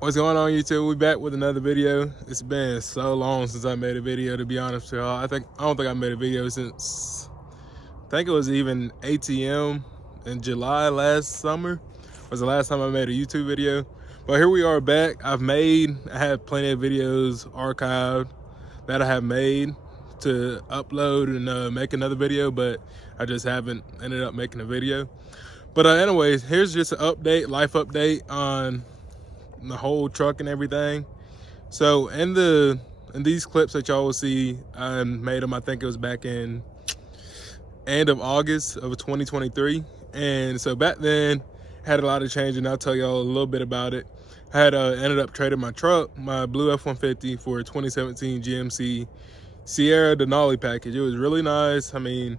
What's going on, YouTube? We back with another video. It's been so long since I made a video, to be honest with y'all. I don't think I made a video since I think it was even ATM in July last summer was the last time I made a YouTube video. But here we are back. I have plenty of videos archived that I have made to upload and make another video, but I just haven't ended up making a video. But anyways, here's just an update, life update on the whole truck and everything. So in these clips that y'all will see, I made them, I think it was back in end of August of 2023. And so back then had a lot of change, and I'll tell y'all a little bit about it. I had ended up trading my truck, my blue F-150, for a 2017 GMC Sierra Denali package. It was really nice. I mean,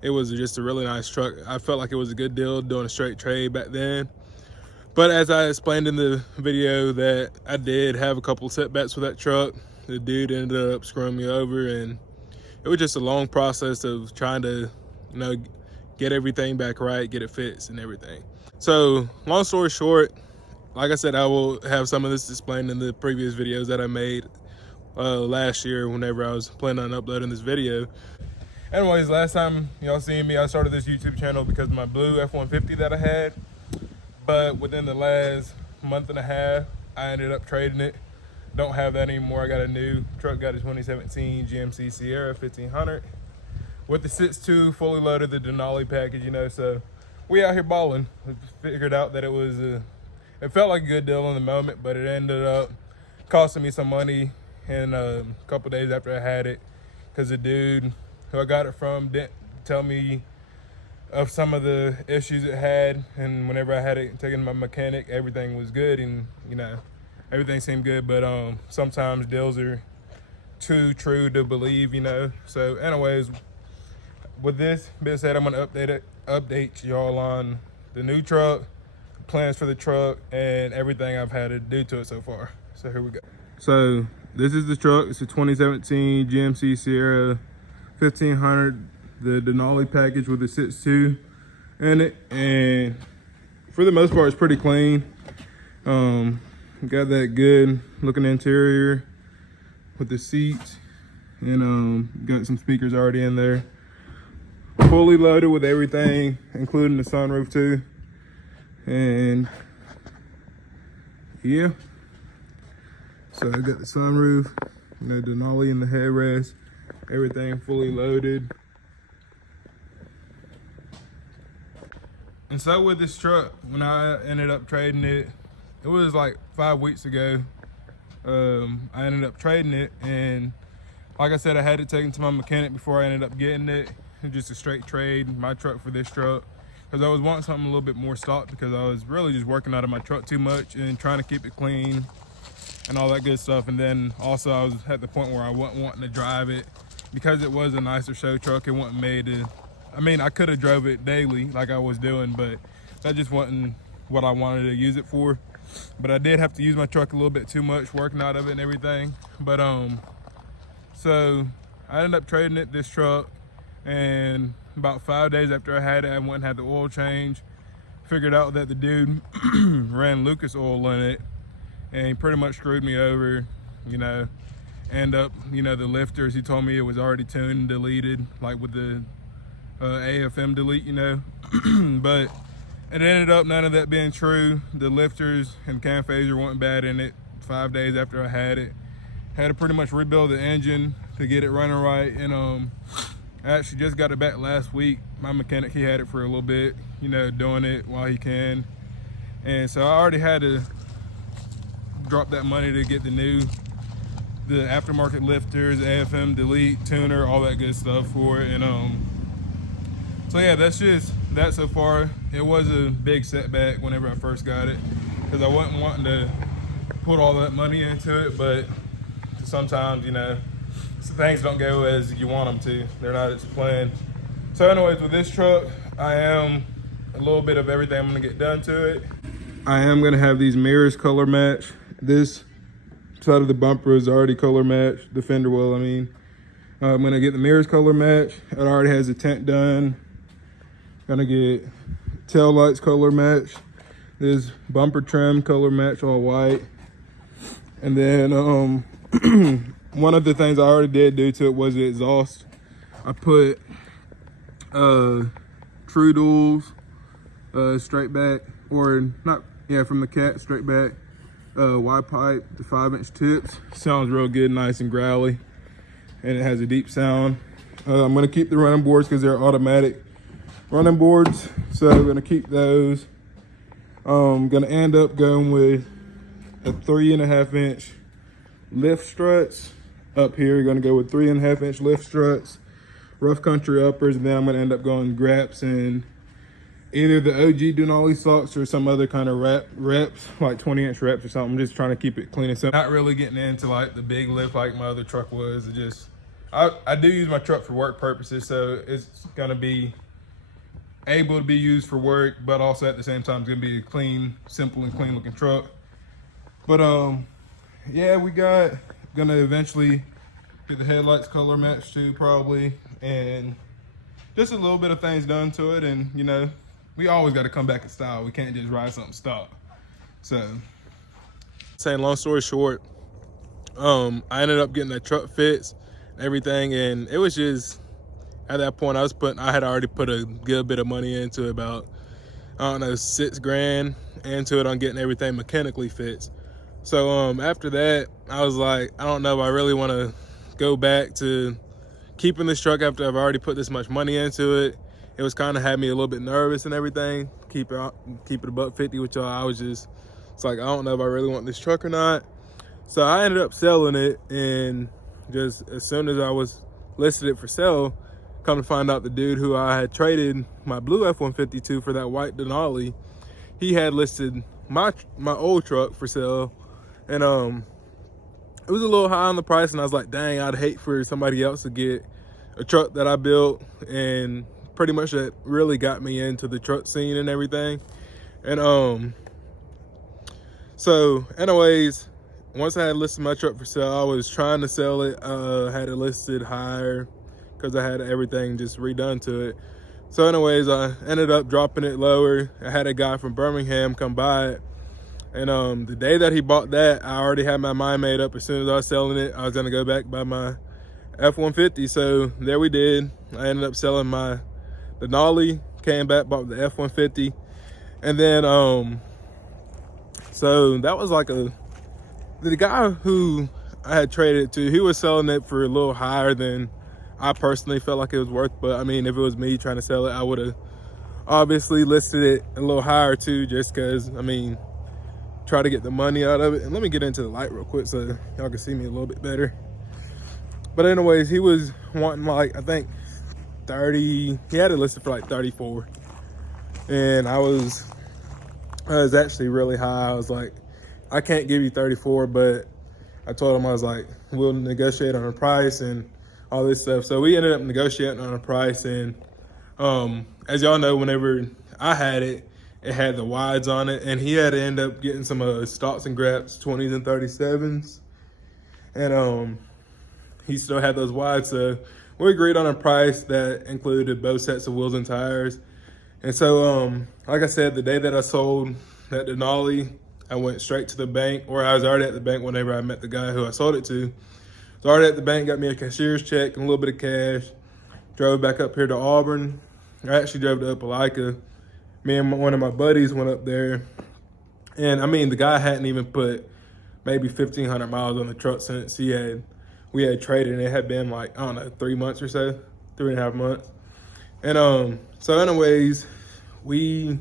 it was just a really nice truck. I felt like it was a good deal doing a straight trade back then. But as I explained in the video, that I did have a couple setbacks with that truck. The dude ended up screwing me over, and it was just a long process of trying to, get everything back right, get it fixed and everything. So long story short, like I said, I will have some of this explained in the previous videos that I made last year whenever I was planning on uploading this video. Anyways, last time y'all seen me, I started this YouTube channel because of my blue F-150 that I had. But within the last month and a half, I ended up trading it. Don't have that anymore. I got a new truck, got a 2017 GMC Sierra 1500 with the 6.2 fully loaded, the Denali package, so we out here balling. We figured out that it felt like a good deal in the moment, but it ended up costing me some money in a couple days after I had it, because the dude who I got it from didn't tell me of some of the issues it had, and whenever I had it taken to my mechanic, everything was good, and everything seemed good. But sometimes deals are too true to believe, So anyways, with this being said, I'm gonna update y'all on the new truck, plans for the truck, and everything I've had to do to it so far. So here we go. So this is the truck. It's a 2017 GMC Sierra 1500. The Denali package with the 6.2 in it, and for the most part it's pretty clean. Got that good looking interior with the seats, and got some speakers already in there. Fully loaded with everything, including the sunroof too. And yeah, so I got the sunroof, Denali in the headrest, everything fully loaded. And so with this truck, when I ended up trading it, it was like 5 weeks ago. I ended up trading it, and like I said, I had it taken to my mechanic before I ended up getting it. Just a straight trade, my truck for this truck, because I was wanting something a little bit more stock, because I was really just working out of my truck too much and trying to keep it clean and all that good stuff. And then also I was at the point where I wasn't wanting to drive it, because it was a nicer show truck. It wasn't made to, I could have drove it daily like I was doing, but that just wasn't what I wanted to use it for. But I did have to use my truck a little bit too much, working out of it and everything. But so I ended up trading it, this truck, and about 5 days after I had it, I went and had the oil change. Figured out that the dude ran Lucas oil in it, and he pretty much screwed me over, And the lifters, he told me it was already tuned and deleted, like with the AFM delete, But it ended up none of that being true. The lifters and cam phaser weren't bad in it. 5 days after I had it, had to pretty much rebuild the engine to get it running right. And I actually just got it back last week. My mechanic, he had it for a little bit, doing it while he can. And so I already had to drop that money to get the aftermarket lifters, AFM delete, tuner, all that good stuff for it. And so yeah, that's just that so far. It was a big setback whenever I first got it, because I wasn't wanting to put all that money into it, but sometimes, things don't go as you want them to. They're not as planned. So anyways, with this truck, I am a little bit of everything I'm gonna get done to it. I am gonna have these mirrors color match. This side of the bumper is already color matched, the fender well, I'm gonna get the mirrors color match. It already has the tint done. Gonna get tail lights color match. This bumper trim color match, all white. And then one of the things I already did do to it was the exhaust. I put True Duals straight back, or not, yeah, from the Cat straight back, wide pipe, the 5-inch tips. Sounds real good, nice and growly, and it has a deep sound. I'm gonna keep the running boards because they're automatic running boards, so I'm gonna keep those. Gonna end up going with a 3.5-inch lift struts up here. Gonna go with 3.5-inch lift struts, rough country uppers, and then I'm gonna end up going graps and either the OG Denali socks or some other kind of reps, like 20-inch reps or something. I'm just trying to keep it clean and simple. Not really getting into like the big lift like my other truck was. It just, I do use my truck for work purposes, so it's gonna be able to be used for work, but also at the same time it's gonna be a clean, simple and clean looking truck. But yeah, we gonna eventually get the headlights color match too, probably, and just a little bit of things done to it. And you know, we always got to come back in style. We can't just ride something stock. So, saying long story short, I ended up getting that truck fixed and everything, and it was just, at that point I had already put a good bit of money into it, about, I don't know, $6 grand into it on getting everything mechanically fixed. So after that, I was like, I don't know if I really want to go back to keeping this truck after I've already put this much money into it. It was kind of had me a little bit nervous and everything. Keep it $150 with y'all. I was just, it's like, I don't know if I really want this truck or not. So I ended up selling it, and just as soon as I was listed it for sale, come to find out the dude who I had traded my blue F-150 to for that white Denali, he had listed my old truck for sale, and it was a little high on the price, and I was like, dang, I'd hate for somebody else to get a truck that I built and pretty much that really got me into the truck scene and everything. And so anyways, once I had listed my truck for sale, I was trying to sell it, had it listed higher because I had everything just redone to it. So anyways, I ended up dropping it lower. I had a guy from Birmingham come buy it, and the day that he bought that, I already had my mind made up. As soon as I was selling it, I was gonna go back by my F-150. So there we did. I ended up selling my Denali, came back, bought the F-150, and then so that was like the guy who I had traded it to, he was selling it for a little higher than I personally felt like it was worth. But I mean, if it was me trying to sell it, I would have obviously listed it a little higher too, just because, I mean, try to get the money out of it. And let me get into the light real quick so y'all can see me a little bit better. But anyways, he was wanting like, I think 30, he had it listed for like 34. And I was actually really high. I was like, I can't give you 34, but I told him, I was like, we'll negotiate on a price and all this stuff. So we ended up negotiating on a price, and as y'all know, whenever I had it, it had the wides on it, and he had to end up getting some stocks and graps, 20s and 37s, and he still had those wides. So we agreed on a price that included both sets of wheels and tires. And so like I said, the day that I sold that Denali, I went straight to the bank, or I was already at the bank whenever I met the guy who I sold it to. So already at the bank, got me a cashier's check and a little bit of cash. Drove back up here to Auburn. I actually drove to Opelika. Me and one of my buddies went up there. And I mean, the guy hadn't even put maybe 1,500 miles on the truck since we had traded, and it had been like, I don't know, 3 months or so, 3.5 months. And so anyways, we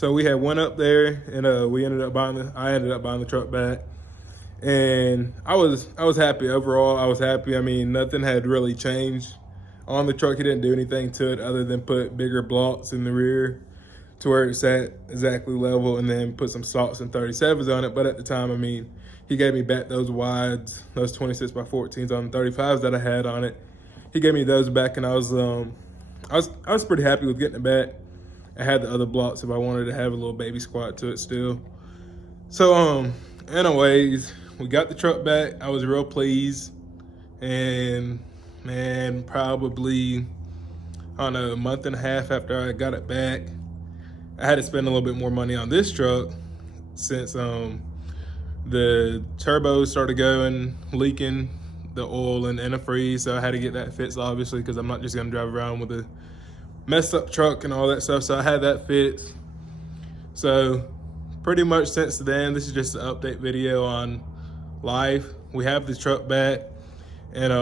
had went up there, and I ended up buying the truck back. And I was happy overall. I was happy. I mean, nothing had really changed on the truck. He didn't do anything to it other than put bigger blocks in the rear to where it sat exactly level, and then put some stocks and 37s on it. But at the time, I mean, he gave me back those wides, those 26 by 14s on the 35s that I had on it. He gave me those back, and I was pretty happy with getting it back. I had the other blocks if I wanted to have a little baby squat to it still. So anyways, we got the truck back. I was real pleased. And man, probably, I don't know, a month and a half after I got it back, I had to spend a little bit more money on this truck, since the turbo started going, leaking the oil and antifreeze, so I had to get that fixed, obviously, because I'm not just gonna drive around with a messed up truck and all that stuff. So I had that fixed. So pretty much since then, this is just an update video on life. We have the truck back, and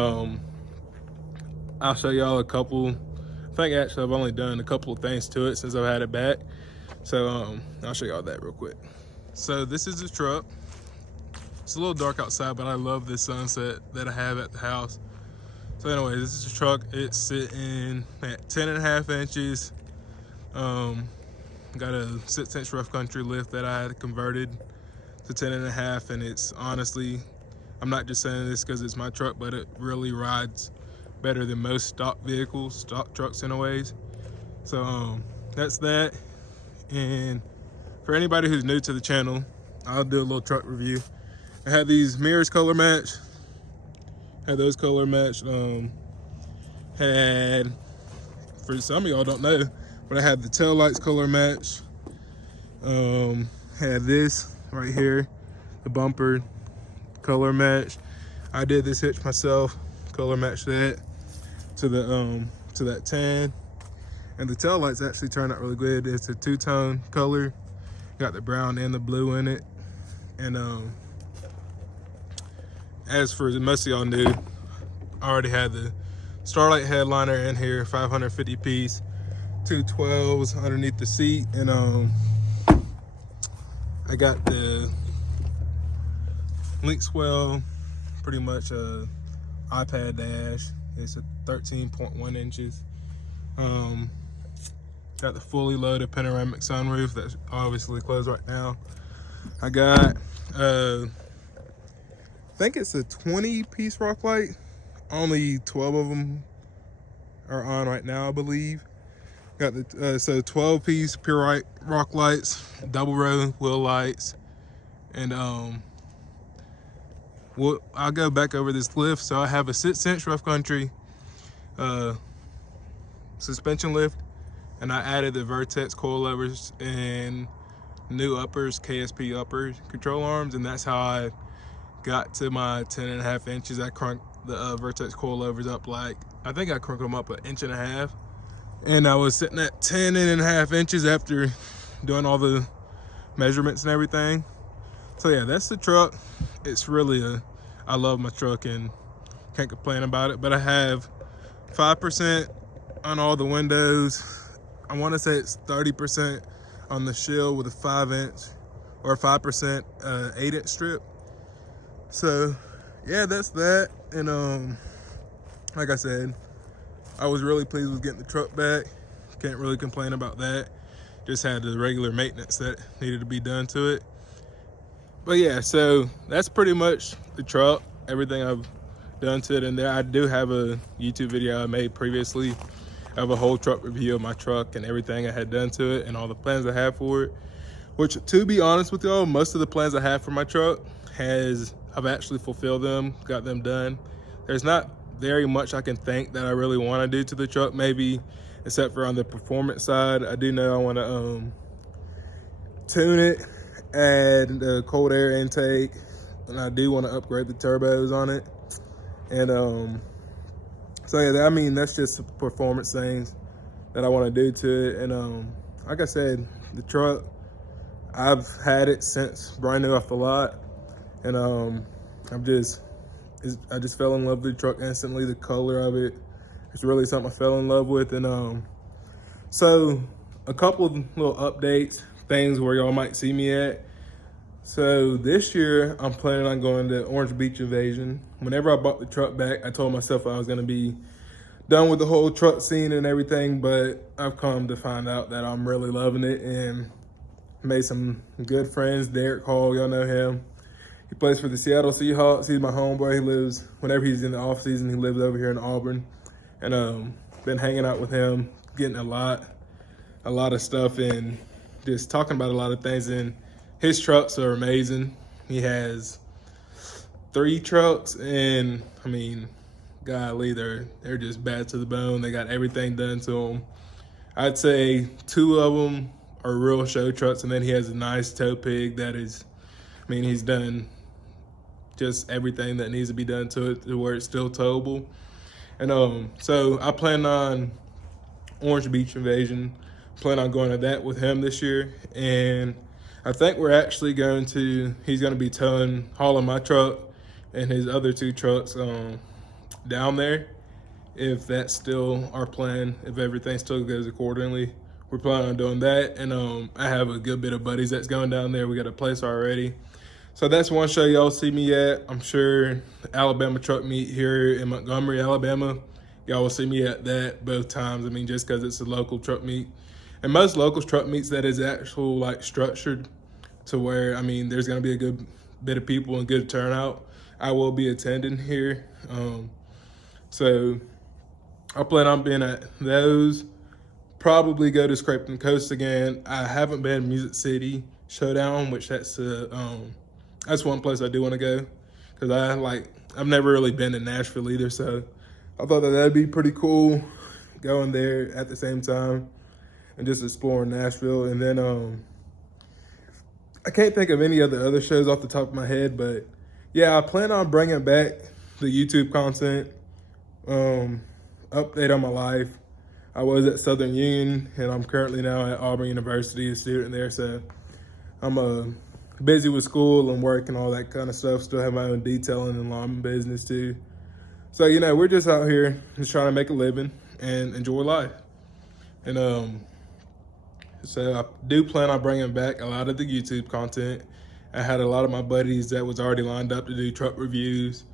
I'll show y'all a couple. I think actually I've only done a couple of things to it since I've had it back. So I'll show y'all that real quick. So this is the truck. It's a little dark outside, but I love this sunset that I have at the house. So anyway, this is the truck. It's sitting at 10.5 inches. Got a 6-inch rough country lift that I had converted to 10.5, and it's honestly, I'm not just saying this because it's my truck, but it really rides better than most stock vehicles, stock trucks in a ways. So that's that. And for anybody who's new to the channel, I'll do a little truck review. I had these mirrors color match. Had those color matched. Had, for some of y'all don't know, but I had the tail lights color match. Had this right here, the bumper color match. I did this hitch myself, color match that to that tan. And the tail lights actually turned out really good. It's a two-tone color. Got the brown and the blue in it. And as for most of y'all knew, I already had the Starlight headliner in here, 550 piece, 212s underneath the seat, and I got the Linkswell, pretty much a iPad dash. It's a 13.1 inches. Got the fully loaded panoramic sunroof that's obviously closed right now. I got, I think it's a 20-piece rock light. Only 12 of them are on right now, I believe. Got the so 12-piece pure rock lights, double row wheel lights, and I'll go back over this lift. So I have a 6-inch rough country suspension lift, and I added the Vertex coil levers and new uppers, KSP uppers, control arms, and that's how I got to my 10.5 inches. I crunked the Vertex coil levers up, like, I think I crunked them up 1.5 inches. And I was sitting at 10.5 inches after doing all the measurements and everything. So yeah, that's the truck. It's really I love my truck and can't complain about it. But I have 5% on all the windows. I want to say it's 30% on the shield with a 5-inch or 5% 8-inch strip. So yeah, that's that. And like I said, I was really pleased with getting the truck back. Can't really complain about that. Just had the regular maintenance that needed to be done to it. But yeah, so that's pretty much the truck, everything I've done to it. And there I do have a YouTube video I made previously. I have a whole truck review of my truck and everything I had done to it and all the plans I have for it. Which, to be honest with y'all, most of the plans I have for my truck I've actually fulfilled them, got them done. There's not very much I can think that I really want to do to the truck, maybe, except for on the performance side. I do know I want to tune it, add the cold air intake, and I do want to upgrade the turbos on it. And so yeah, I mean, that's just performance things that I want to do to it. And like I said, the truck, I've had it since brand new off the lot, and I just fell in love with the truck instantly. The color of it, it's really something I fell in love with. And so a couple of little updates, things where y'all might see me at. So this year I'm planning on going to Orange Beach Invasion. Whenever I bought the truck back, I told myself I was gonna be done with the whole truck scene and everything, but I've come to find out that I'm really loving it and made some good friends. Derek Hall, y'all know him. He plays for the Seattle Seahawks. He's my homeboy. He lives, whenever he's in the off season, he lives over here in Auburn. And been hanging out with him, getting a lot of stuff and just talking about a lot of things. And his trucks are amazing. He has 3 trucks, and I mean, golly, they're just bad to the bone. They got everything done to them. I'd say 2 of them are real show trucks, and then he has a nice tow pig that is I mean, he's done just everything that needs to be done to it to where it's still towable. And so I plan on Orange Beach Invasion. Plan on going to that with him this year. And I think we're actually he's going to be hauling my truck and his other 2 trucks down there. If that's still our plan, if everything still goes accordingly, we're planning on doing that. And I have a good bit of buddies that's going down there. We got a place already. So that's one show y'all see me at. I'm sure Alabama Truck Meet here in Montgomery, Alabama. Y'all will see me at that both times. I mean, just because it's a local truck meet. And most local truck meets that is actual like structured to where, I mean, there's gonna be a good bit of people and good turnout. I will be attending here. So I plan on being at those. Probably go to Scraping Coast again. I haven't been to Music City Showdown, which that's one place I do want to go, because I've never really been to Nashville either, so I thought that'd be pretty cool going there at the same time and just exploring Nashville. And then I can't think of any of the other shows off the top of my head, but yeah, I plan on bringing back the YouTube content, update on my life. I was at Southern Union, and I'm currently now at Auburn University, a student there, so I'm busy with school and work and all that kind of stuff. Still have my own detailing and lawn business too. So, you know, we're just out here just trying to make a living and enjoy life. And so I do plan on bringing back a lot of the YouTube content. I had a lot of my buddies that was already lined up to do truck reviews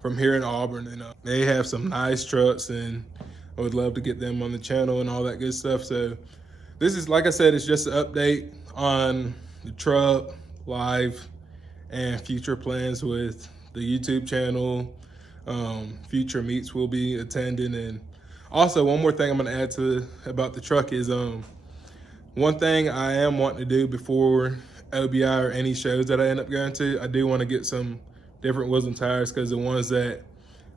from here in Auburn, and they have some nice trucks, and I would love to get them on the channel and all that good stuff. So this is, like I said, it's just an update on the truck, life, and future plans with the YouTube channel. Future meets we'll be attending. And also one more thing I'm going to add about the truck is one thing I am wanting to do before OBI or any shows that I end up going to, I do want to get some different wheels and tires, because the ones that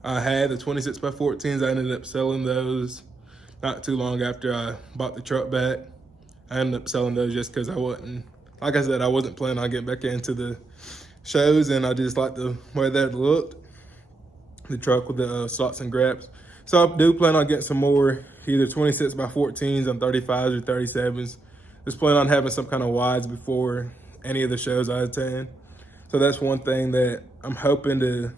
I had, the 26x14s, I ended up selling those not too long after I bought the truck back. I ended up selling those just because I wasn't planning on getting back into the shows, and I just like the way that it looked, the truck with the slots and graps. So I do plan on getting some more either 26x14s on 35s or 37s. Just plan on having some kind of wides before any of the shows I attend. So that's one thing that I'm hoping to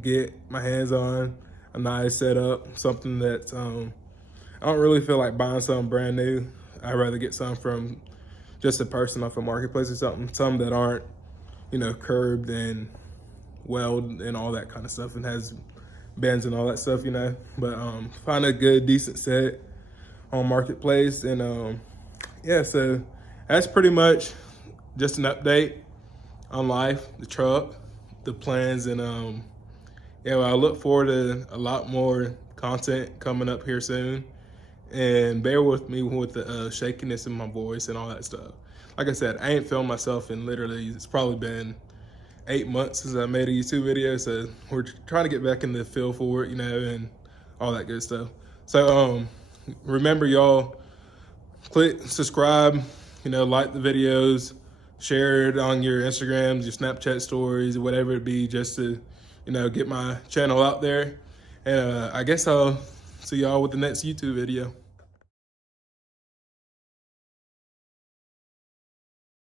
get my hands on, a nice setup, something that I don't really feel like buying something brand new. I'd rather get some from just a person off a marketplace or something, some that aren't, you know, curbed and weld and all that kind of stuff, and has bends and all that stuff, you know. But find a good, decent set on marketplace. And yeah, so that's pretty much just an update on life, the truck, the plans, and yeah, well, I look forward to a lot more content coming up here soon. And bear with me with the shakiness in my voice and all that stuff. Like I said, I ain't filmed myself in literally, it's probably been 8 months since I made a YouTube video. So we're trying to get back in the feel for it, you know, and all that good stuff. So remember, y'all, click subscribe, you know, like the videos, share it on your Instagrams, your Snapchat stories, whatever it be, just to, you know, get my channel out there. And I guess I'll see y'all with the next YouTube video.